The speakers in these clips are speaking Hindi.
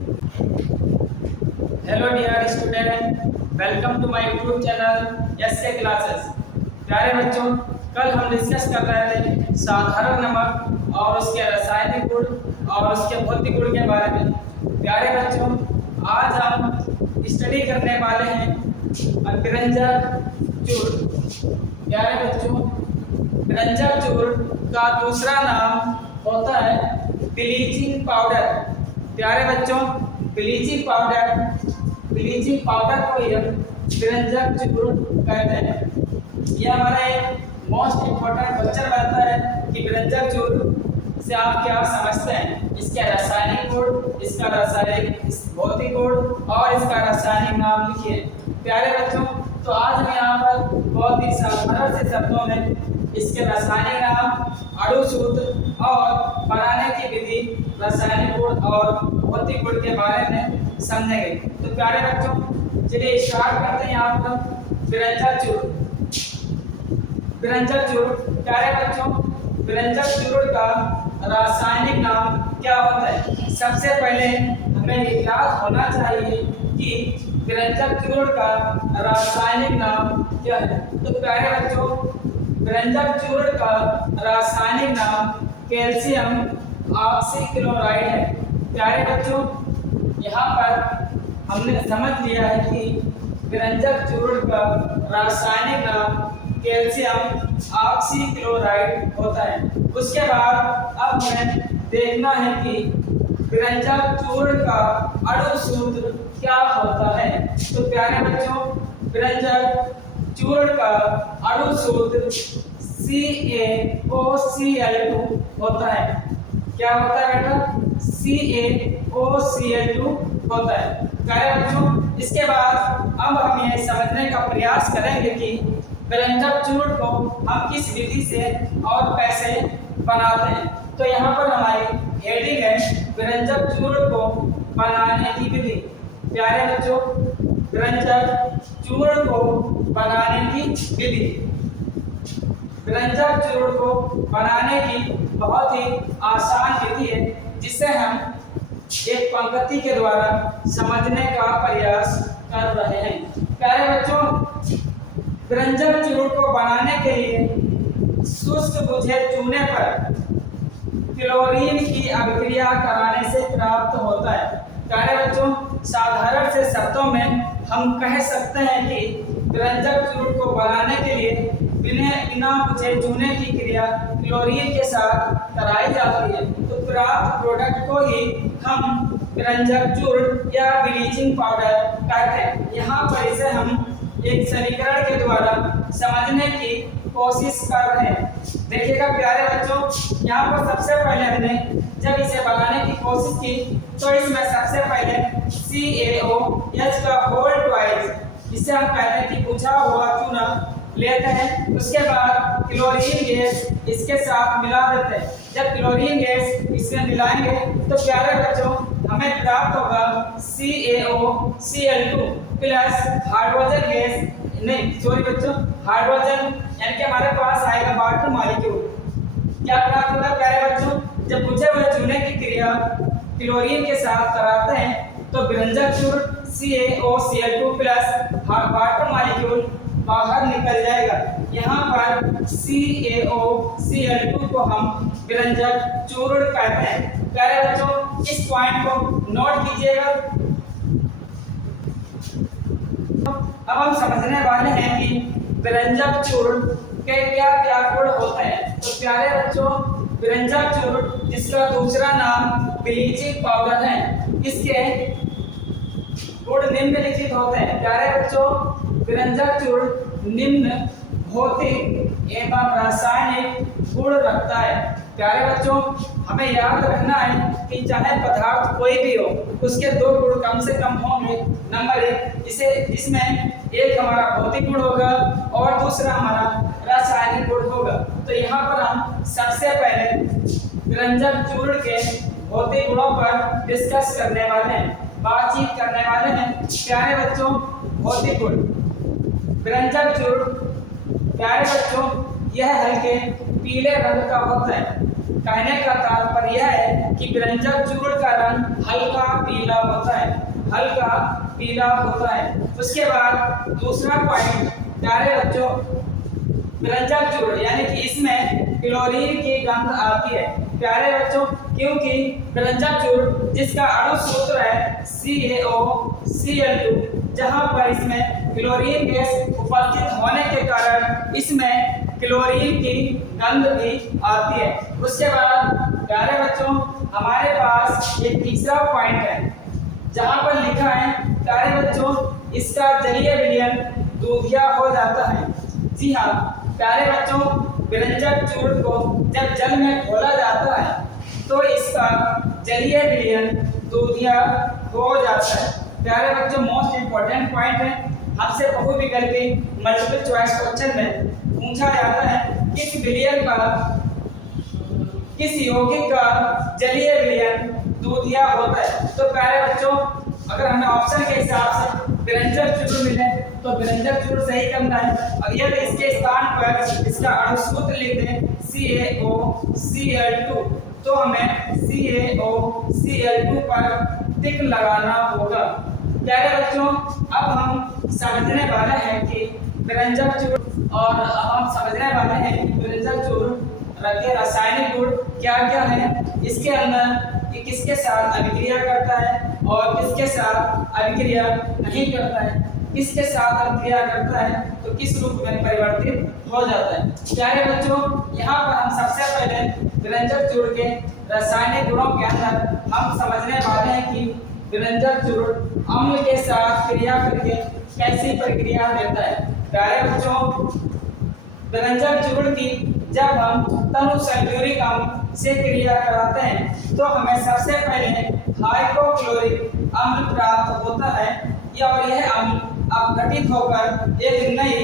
Hello dear student, welcome to my YouTube channel SK classes. प्यारे बच्चों, कल हम डिस्कस कर रहे थे साधारण नमक और उसके रासायनिक गुण और उसके भौतिक गुण के बारे में। प्यारे बच्चों, आज हम स्टडी करने वाले हैं अभिरंजक चूर्ण। प्यारे बच्चों, रंजक चूर्ण का दूसरा नाम होता है ब्लीचिंग पाउडर। प्यारे बच्चों, ब्लीचिंग पाउडर को ही हम रंजक चूर्ण कहते हैं। यह हमारा एक मोस्ट इम्पोर्टेंट क्वेश्चन बनता है कि रंजक चूर्ण से आप क्या समझते हैं, इसके रासायनिक गुण, इसका रासायनिक भौतिक गुण और इसका रासायनिक नाम लिखिए। प्यारे बच्चों, तो आज हम यहाँ पर बहुत ही साधारण से शब्दों में इसके रासायनिक नाम, अणु सूत्र और बनाने की विधि, रासायनिक गुण और भौतिक गुण के बारे में समझेंगे। तो प्यारे बच्चों, चलिए स्टार्ट करते हैं यहाँ पर विरंजक चूर्ण। विरंजक चूर्ण, प्यारे बच्चों, विरंजक चूर्ण का रासायनिक नाम क्या होता है? सबसे पहले हमें याद होना चाहिए कि विरंजक चूर्ण का रासायनिक नाम क्या है। तो प्यारे बच्चों, विरंजक चूर्ण का रासायनिक नाम कैल्शियम ऑक्सीक्लोराइड है। प्यारे बच्चों, यहाँ पर हमने समझ लिया है कि विरंजक चूर्ण का रासायनिक नाम कैल्शियम ऑक्सीक्लोराइड होता है। उसके बाद अब हमें देखना है कि विरंजक चूर्ण का अणु सूत्र क्या होता है। तो प्यारे बच्चों, विरंजक चूर्ण का अणु सूत्र CaOCl2 होता है। क्या होता है बेटा? CaOCl2 होता है। प्यारे बच्चों, इसके बाद अब हम ये समझने का प्रयास करेंगे कि विरंजक चूर्ण को हम किस विधि से और कैसे बनाते हैं। तो यहाँ पर हमारी हेडिंग है विरंजक चूर्ण को बनाने की विधि। प्यारे बच्चों, विरंजक चूर्ण को बनाने की विधि। विरंजक चूर्ण को बनाने की बहुत ही आसान विधि है, जिसे हम एक पंक्ति के द्वारा समझने का प्रयास कर रहे हैं। प्यारे बच्चों, विरंजक चूर्ण को बनाने के लिए शुष्क बुझे चूने पर क्लोरीन की अभिक्रिया कराने से प्राप्त होता है। प्यारे बच्चों, साधारण से शब्दों में हम कह सकते हैं कि विरंजक चूर्ण को बनाने के लिए बिना बुझे चूने की क्रिया क्लोरीन के साथ कराई जाती है। तो प्राप्त प्रोडक्ट को ही हम विरंजक चूर्ण या ब्लीचिंग पाउडर कहते हैं। यहाँ पर इसे हम एक समीकरण के द्वारा समझने की कोशिश कर रहे हैं। देखिएगा प्यारे बच्चों, यहाँ पर सबसे पहले हमने जब इसे बनाने की कोशिश की तो इसमें सबसे पहले CaOH का होल ट्वाइस, जिसे हम कहते हैं कि बुझा हुआ चूना लेते हैं। उसके बाद क्लोरीन गैस इसके साथ मिला देते हैं। जब क्लोरीन गैस इसमें मिलाएंगे तो प्यारे बच्चों हमें प्राप्त होगा CaOCl2 प्लस हाइड्रोजन गैस, नहीं सॉरी बच्चों, हाइड्रोजन यानी कि हमारे पास आएगा वाटर मॉलिक्यूल। क्या प्राप्त होगा प्यारे बच्चों? जब बुझे हुए चूने की क्रिया क्लोरीन के साथ कराते हैं तो विरंजक चूर्ण CaOCl2 प्लस वाटर मॉलिक्यूल बाहर निकल जाएगा। यहाँ पर CaOCl2 को हम विरंजक चूर्ण कहते हैं। प्यारे बच्चों, इस पॉइंट को नोट कीजिएगा। अब हम समझने वाले हैं कि विरंजक चूर्ण के क्या क्या गुण होते हैं। तो प्यारे बच्चों, विरंजक चूर्ण जिसका दूसरा नाम ब्लीचिंग पाउडर है, इसके गुण निम्नलिखित होते हैं। प्यारे बच्चों, विरंजक चूर्ण निम्न भौतिक एवं रासायनिक गुण रखता है। प्यारे बच्चों, हमें याद रखना है कि चाहे पदार्थ कोई भी हो, उसके दो गुण कम से कम होंगे। नंबर एक, इसमें एक हमारा भौतिक गुण होगा और दूसरा हमारा रासायनिक गुण होगा। तो यहाँ पर हम सबसे पहले विरंजक चूर्ण के भौतिक गुणों पर डिस्कस करने वाले हैं, बातचीत करने वाले हैं। प्यारे बच्चों, भौतिक गुण विरंजक चूर्ण, प्यारे बच्चों, यह हल्के पीले रंग का होता है। कहने का तात्पर्य यह है कि व्यंजक चूर्ण का रंग हल्का पीला होता है, हल्का पीला होता है। उसके बाद दूसरा पॉइंट प्यारे बच्चों, व्यंजक चूर्ण यानी कि इसमें क्लोरीन की गंध आती है प्यारे बच्चों, क्योंकि व्यंजक चूर्ण जिसका अणु सूत्र है CaOCl2, जहां पर इसमें क्लोरीन गैस उपस्थित होने के कारण इसमें क्लोरीन की गंध भी आती है। उसके बाद प्यारे बच्चों हमारे पास एक तीसरा पॉइंट है जहां पर लिखा है प्यारे बच्चों इसका जलीय विलयन दूधिया हो जाता है। जी हाँ प्यारे बच्चों, व्यंजक चूर्ण को जब जल में घोला जाता है तो इसका जलीय विलयन दूधिया हो जाता है। प्यारे बच्चों मोस्ट इंपोर्टेंट पॉइंट है, आपसे बहुविकल्पी मल्टीपल चॉइस क्वेश्चन में पूछा जाता है किस विलयन का, किस यौगिक का जलीय विलयन दूधिया होता है। तो प्यारे बच्चों अगर हमें ऑप्शन के हिसाब से व्यंजक चूर्ण मिले तो व्यंजक चूर्ण सही करना है, और यदि इसके स्थान पर इसका अणुसूत्र लिख दें CaOCl2 तो हमें CaOCl2 पर टिक लगाना होगा। प्यारे बच्चों अब हम समझने वाले हैं कि व्यंजक चूर्ण, और हम समझने वाले हैं कि व्यंजक चूर्ण के रासायनिक गुण क्या क्या है, इसके अंदर ये किसके साथ अभिक्रिया करता है और किसके साथ अभिक्रिया नहीं करता है, किसके साथ अभिक्रिया करता है तो किस रूप में परिवर्तित हो जाता है। प्यारे बच्चों यहाँ पर हम सबसे पहले व्यंजक चूर्ण के रासायनिक गुणों के अंदर हम समझने वाले हैं कि व्यंजक चूर्ण अम्ल के साथ क्रिया करके कैसी प्रक्रिया देता है। प्यारे बच्चों व्यंजक चूर्ण की जब हम तनु सल्फ्यूरिक अम्ल से क्रिया कराते हैं तो हमें सबसे पहले हाइपोक्लोरिक अम्ल प्राप्त होता है, और यह अम्ल अपघटित होकर एक नई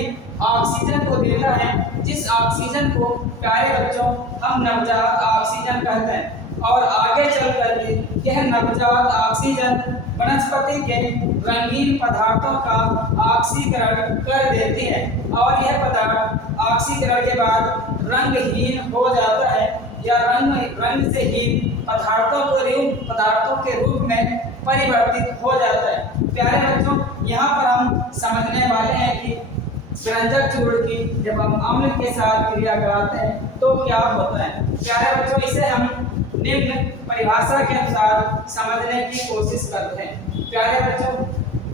ऑक्सीजन को देता है, जिस ऑक्सीजन को प्यारे बच्चों हम नवजात ऑक्सीजन कहते हैं। और आगे चल करके यह नवजात ऑक्सीजन वनस्पति के रंगीन पदार्थों का ऑक्सीकरण कर देती है, और यह पदार्थ ऑक्सीकरण के बाद रंगहीन हो जाता है या रंग से हीन पदार्थों के रूप में परिवर्तित हो जाता है। प्यारे बच्चों यहाँ पर हम समझने वाले हैं कि व्यंजक चूर्ण की जब हम अम्ल के साथ क्रिया कराते हैं तो क्या होता है। प्यारे बच्चों इसे हम निम्न परिभाषा के अनुसार समझने की कोशिश करते हैं। प्यारे बच्चों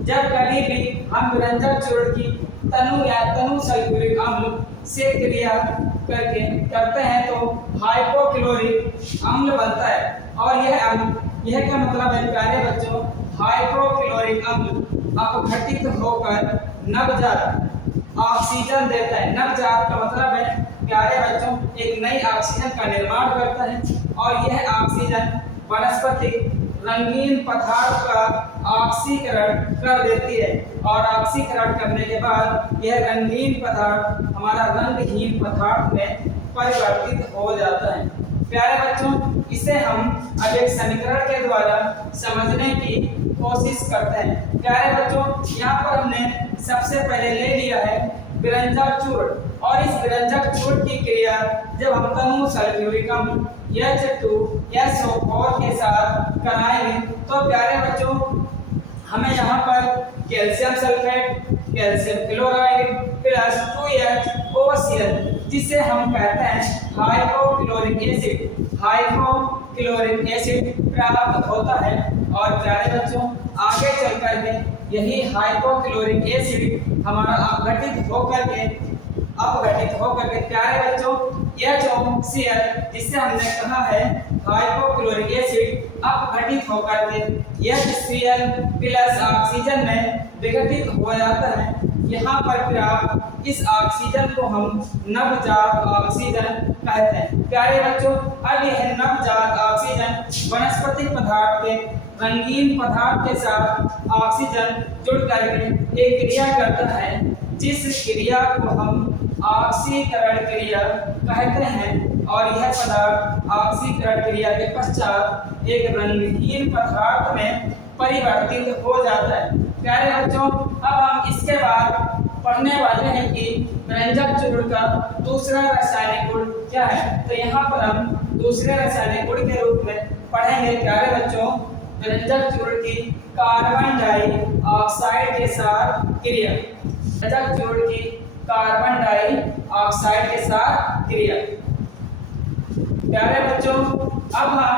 जब कभी भी हम व्यंजक चूर्ण की तनु या तनु सल्फ्यूरिक अम्ल से क्रिया करते हैं तो हाइपोक्लोरिक अम्ल बनता है, और यह क्या मतलब है प्यारे बच्चों, हाइपोक्लोरिक अम्ल अपघटित होकर नवजात ऑक्सीजन देता है। नवजात का मतलब है प्यारे बच्चों एक नई ऑक्सीजन का निर्माण करता है, और यह ऑक्सीजन वनस्पति रंगीन पदार्थ का ऑक्सीकरण कर देती है, और ऑक्सीकरण करने के बाद यह रंगीन पदार्थ हमारा रंगहीन पदार्थ में परिवर्तित हो जाता है। प्यारे बच्चों इसे हम अब एक समीकरण के द्वारा समझने की कोशिश करते हैं। प्यारे बच्चों यहाँ पर हमने सबसे पहले ले लिया है व्यंजक चूर्ण, और इस व्यंजक चूर्ण की क्रिया जब हम तनु सल्फ्यूरिक अम्ल H2SO4 के साथ कराएंगे तो प्यारे बच्चों हमें यहाँ पर calcium sulphate, calcium chloride plus 2HOCl जिसे हम कहते हैं हाइपोक्लोरिक एसिड प्राप्त होता है। और प्यारे बच्चों आगे चल करके यही हाइपोक्लोरिक एसिड हमारा अपघटित होकर के प्यारे बच्चों HOCl जिससे हमने कहा है हाइपोक्लोरिक एसिड अपघटित होकर के HCl प्लस ऑक्सीजन में विघटित हो जाता है। यहाँ पर फिर आप इस ऑक्सीजन को हम नवजात ऑक्सीजन कहते हैं। प्यारे बच्चों अब यह नवजात ऑक्सीजन वनस्पति पदार्थ के रंगीन पदार्थ के साथ ऑक्सीजन जुड़ करके एक क्रिया करता है, जिस क्रिया को हम ऑक्सीकरण क्रिया कहते हैं, और यह पदार्थ ऑक्सीकरण क्रिया के पश्चात एक रंगहीन पदार्थ में परिवर्तित हो जाता है। प्यारे बच्चों अब हम इसके बाद पढ़ने वाले हैं कि व्यंजक चूर्ण का दूसरा रासायनिक गुण क्या है। तो यहाँ पर हम दूसरे रासायनिक गुण के रूप में पढ़ेंगे प्यारे बच्चों व्यंजक चूर्ण की कार्बन डाइऑक्साइड के साथ क्रिया। व्यंजक चूर्ण की कार्बन डाइऑक्साइड के साथ क्रिया। प्यारे बच्चों अब हम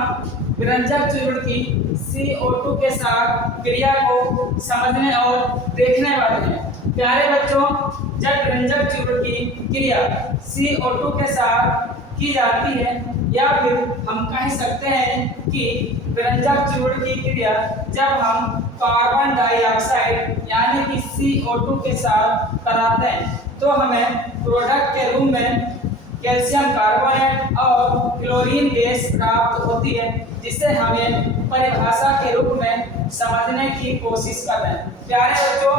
व्यंजक चूर्ण की CO2 के साथ क्रिया को समझने और देखने वाले हैं। प्यारे बच्चों जब व्यंजक चूर्ण की क्रिया CO2 के साथ की जाती है या फिर हम कह सकते हैं कि व्यंजक चूर्ण की क्रिया जब हम कार्बन डाइऑक्साइड यानी कि CO2 के साथ कराते हैं तो हमें प्रोडक्ट के रूप में कैल्शियम कार्बोनेट और क्लोरीन गैस प्राप्त होती है, जिसे हमें परिभाषा के रूप में समझने की कोशिश कर रहे हैं। प्यारे बच्चों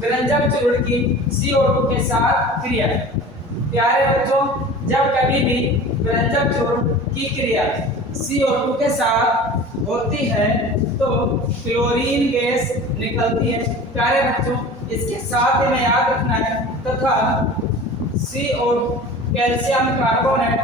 व्यंजक चूर्ण की CO2 के साथ क्रिया। प्यारे बच्चों जब कभी भी व्यंजक चूर्ण की क्रिया CO2 के साथ होती है तो क्लोरीन गैस निकलती है। प्यारे बच्चों इसके साथ ही में याद रखना है तथा CO कैल्शियम कार्बोनेट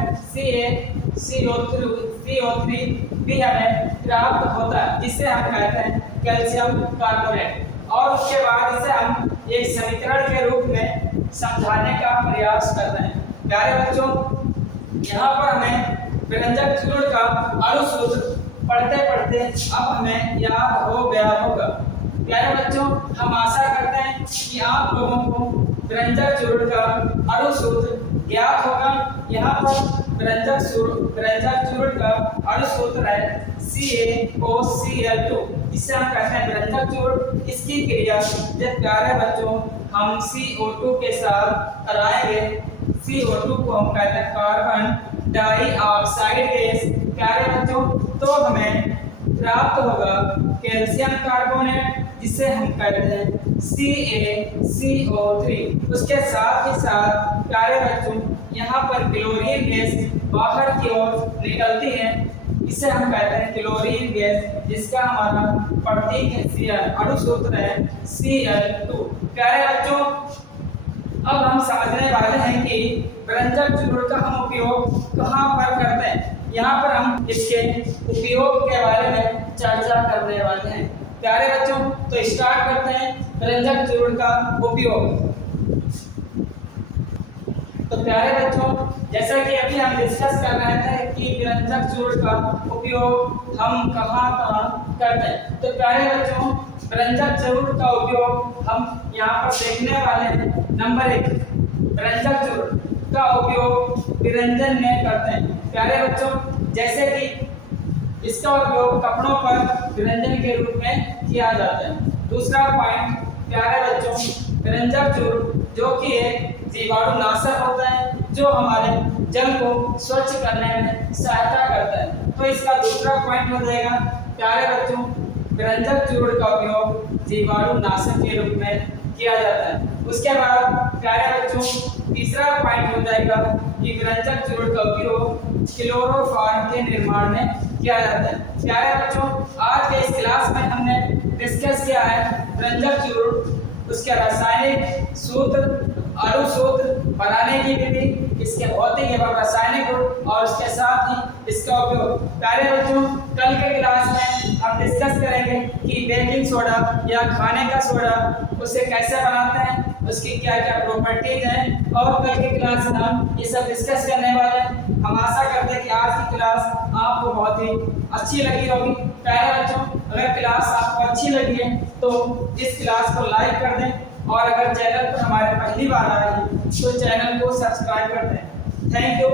CO3 भी हमें प्राप्त होता है, जिसे हम कहते हैं कैल्शियम कार्बोनेट। और उसके बाद इसे हम एक समीकरण के रूप में समझाने का प्रयास कर रहे हैं। प्यारे बच्चों यहाँ पर हमें व्यंजक चूर्ण का अणुसूत्र पढ़ते पढ़ते अब हमें याद हो गया होगा। प्यारे बच्चों हम आशा करते हैं कि आप लोगों को व्यंजक चूर्ण का अणुसूत्र ज्ञात होगा। यहाँ पर व्यंजक चूर्ण का अणुसूत्र है CaOCl2, जिसे हम कहते हैं व्यंजक चूर्ण। इसकी क्रिया जब प्यारे बच्चों हम CO2 के साथ कराएंगे, CO2 को हम कहते हैं कार्बन डाइऑक्साइड गैस। प्यारे बच्चों तो हमें प्राप्त होगा कैल्शियम कार्बोनेट, जिसे हम कहते हैं CaCO3। उसके साथ ही साथ प्यारे बच्चों यहाँ पर क्लोरीन गैस बाहर की ओर निकलती है, इसे हम कहते हैं क्लोरीन गैस, जिसका हमारा प्रतीक है अणुसूत्र है Cl2। प्यारे बच्चों अब हम समझने वाले हैं कि व्यंजक चूर्ण का हम उपयोग कहाँ पर करते हैं। यहाँ पर हम इसके उपयोग के बारे में चर्चा करने वाले हैं। प्यारे बच्चों तो स्टार्ट करते हैं व्यंजक चूर्ण का उपयोग। तो प्यारे बच्चों जैसा कि अभी हम डिस्कस कर रहे थे कि व्यंजक चूर्ण का उपयोग हम कहाँ कहाँ करते हैं, तो प्यारे बच्चों व्यंजक चूर्ण का उपयोग हम यहाँ पर देखने वाले हैं। नंबर 1 व्यंजक चूर्ण का उपयोग व्यंजन में करते हैं। प्यारे बच्चों जैसे कि इसका उपयोग कपड़ों पर व्यंजन के रूप में किया जाता है। दूसरा पॉइंट प्यारे बच्चों व्यंजक चूर्ण जो कि एक जीवाणुनाशक होता है, जो हमारे जल को स्वच्छ करने में सहायता करता है। तो इसका दूसरा पॉइंट हो जाएगा प्यारे बच्चों व्यंजक चूर्ण का उपयोग जीवाणुनाशक के रूप में किया जाता है। उसके बाद प्यारे बच्चों तीसरा पॉइंट हो जाएगा कि व्यंजक चूर्ण का उपयोग क्लोरोफॉर्म के निर्माण में किया जाता है। प्यारे बच्चों आज के इस क्लास में हमने डिस्कस किया है व्यंजक चूर्ण, उसके रासायनिक सूत्र, अणुसूत्र बनाने की विधि, इसके भौतिक एवं रासायनिक गुण और उसके साथ ही इसका उपयोग। प्यारे बच्चों कल के क्लास में हम डिस्कस करेंगे कि बेकिंग सोडा या खाने का सोडा उसे कैसे बनाते हैं, उसकी क्या क्या प्रॉपर्टीज हैं, और कल की क्लास में हम ये सब डिस्कस करने वाले हैं। हम आशा करते हैं कि आज की क्लास आपको बहुत ही अच्छी लगी होगी। प्यारे बच्चों अगर क्लास आपको अच्छी लगी है तो इस क्लास को लाइक कर दें, और अगर चैनल पर हमारे पहली बार आए हैं तो चैनल को सब्सक्राइब कर दें। Thank you.